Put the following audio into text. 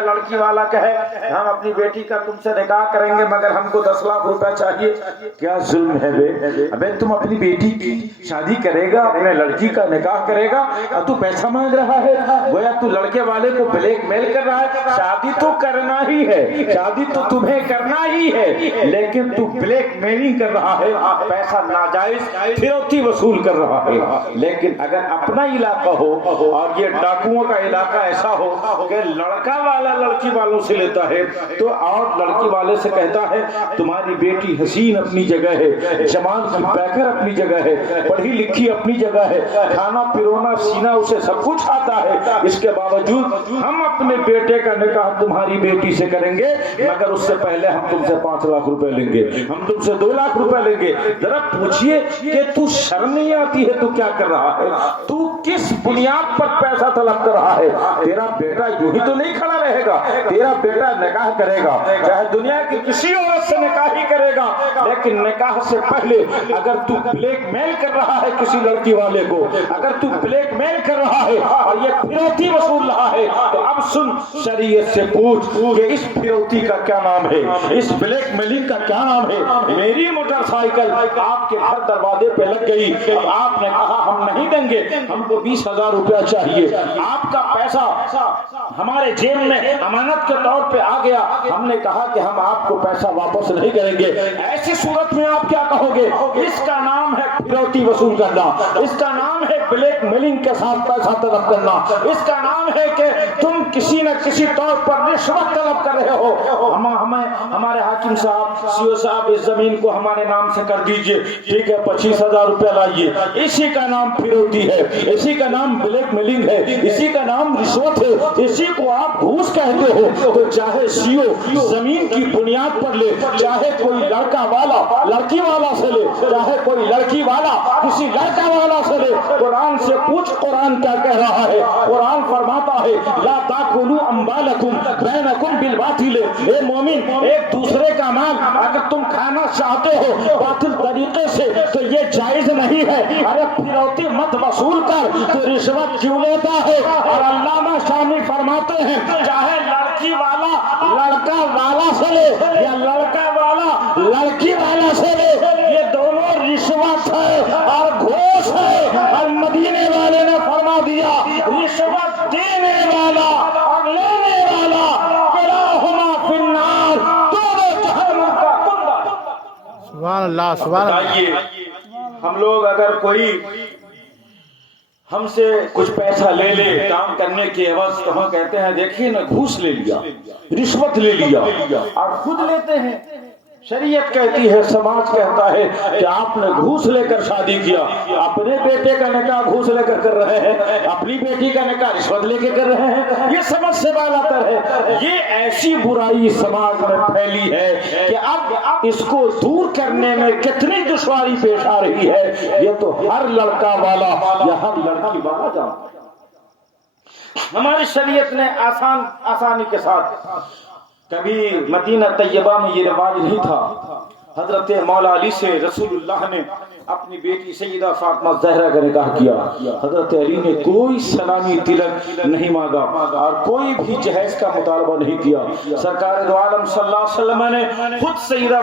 لڑکی والا کہے ہم اپنی بیٹی کا تم سے نکاح کریں گے مگر ہم کو 10 لاکھ روپے چاہیے، کیا ظلم ہے بے؟ ابے تم اپنی بیٹی کی شادی کرے گا، اپنے لڑکی کا نکاح کرے گا اور تو پیسہ مانگ رہا ہے، گویا تو لڑکے والے کو بلیک میل کر رہا ہے۔ شادی تو کرنا ہی ہے، شادی تو تمہیں کرنا ہی ہے، لیکن تو بلیک میلنگ کر رہا ہے، پیسہ ناجائز فروختی وصول کر رہا ہے۔ لیکن اگر اپنا علاقہ ہو اور یہ ڈاکوؤں کا علاقہ ایسا ہو کہ لڑکا والا لڑکی والوں سے لیتا ہے تو اور لڑکی والے سے کہتا ہے تمہاری بیٹی حسین اپنی جگہ ہے، جمال کی پیکر اپنی جگہ ہے، پڑھی لکھی اپنی جگہ ہے، کھانا پیرونا سینا اسے سب کچھ آتا ہے، اس کے باوجود ہم اپنے بیٹے کا نکاح تمہاری بیٹی سے کریں گے مگر اس سے پہلے ہم تم سے 5 لاکھ روپے لیں گے، ہم تم سے 2 لاکھ روپے لیں گے۔ ذرا پوچھئے کہ تو شرم نہیں آتی ہے تو کیا کر رہا ہے؟ تو کس بنیاد پر پیسہ طلب کر رہا ہے؟ تیرا بیٹا یوں ہی تو نہیں کھڑا رہے گا، تیرا بیٹا نکاح کرے گا، چاہے دنیا کی کسی عورت سے نکاح ہی کرے گا، لیکن نکاح سے پہلے اگر تو بلیک میل کر رہا ہے کسی لڑکی والے کو، اگر تو بلیک میل کر رہا ہے اور یہ فروختی وصول رہا ہے تو اب سن، شریعت سے پوچھ کہ اس فروختی کا کیا نام ہے، اس بلیک میلنگ کا کیا نام ہے؟ میری موٹر سائیکل آپ کے گھر دروازے پہ لگ گئی، اب آپ نے کہا ہم نہیں دیں گے، ہم کو 20,000 روپیہ چاہیے، آپ کا پیسہ ہمارے جیب میں امانت کے طور پہ آ گیا، ہم نے کہا کہ ہم آپ کو پیسہ واپس نہیں کریں گے، ایسی صورت میں آپ کیا کہو گے؟ اس کا نام ہے فروختی وصول کرنا، اس کا نام ہے بلیک میلنگ کے ساتھ پیسہ طلب کرنا، اس کا نام ہے کہ تم کسی نہ کسی طور پر رشوت طلب کر رہے ہو۔ ہمارے حاکم صاحب سی او صاحب اس زمین کو ہمارے نام سے کر دیجئے، ٹھیک ہے 25,000 روپے لائیے، اسی کا نام فروختی ہے، اسی کا نام بلیک میلنگ ہے، اسی کا نام رشوت ہے، اسی کو آپ گھوس کہتے ہو۔ تو چاہے سی او زمین کی بنیاد پر لے، چاہے کوئی لڑکا والا لڑکی والا سے لے، چاہے کوئی لڑکی والا کسی لڑکا والا سے لے، قرآن سے پوچھ قرآن کیا کہہ رہا ہے؟ قرآن فرماتا ہے لا تاکلوا اموالکم بینکم بالباطل، اے مومن ایک دوسرے کا مال اگر تم کھانا چاہتے ہو باطل طریقے سے تو یہ جائز نہیں ہے۔ ارے فروختی مت وصول کر، تو رشوت کیوں لیتا ہے؟ اور علامہ شامی فرماتے ہیں چاہے لڑکی والا لڑکا والا سے لے یا لڑکا والا لڑکی والا سے لے، یہ دونوں رشوت ہے اور گھوس ہے، اور مدینے والے نے فرما دیا رشوت دینے والا اور لینے والا کلاہما فی النار، دونوں جہنم کا کنڈا۔ سبحان اللہ سبحان اللہ۔ بتائیے ہم لوگ اگر کوئی ہم سے کچھ پیسہ لے لے کام کرنے کے عوض تو ہم کہتے ہیں دیکھیے نا گھوس لے لیا، رشوت لے لیا، اور خود لیتے ہیں۔ شریعت کہتی ہے، سماج کہتا ہے کہ آپ نے گھوس لے کر شادی کیا، اپنے بیٹے کا نکاح گھوس لے کر رہے ہیں، اپنی بیٹی کا نکاح رشوت لے کے کر رہے ہیں، یہ سمجھ سے بالا تر ہے۔ یہ ایسی برائی سماج میں پھیلی ہے کہ اب اس کو دور کرنے میں کتنی دشواری پیش آ رہی ہے، یہ تو ہر لڑکا والا یا ہر لڑکی والا جانتا ہے۔ ہماری شریعت نے آسانی کے ساتھ، کبھی مدینہ طیبہ میں یہ رواج نہیں تھا، حضرت مولا علی سے رسول اللہ نے اپنی بیٹی سیدہ فاطمہ زہرا کا نکاح کیا، حضرت علی نے کوئی سلامی تلک نہیں مانگا اور کوئی بھی جہیز کا مطالبہ نہیں کیا، سرکار دو عالم صلی اللہ علیہ وسلم نے خود سیدہ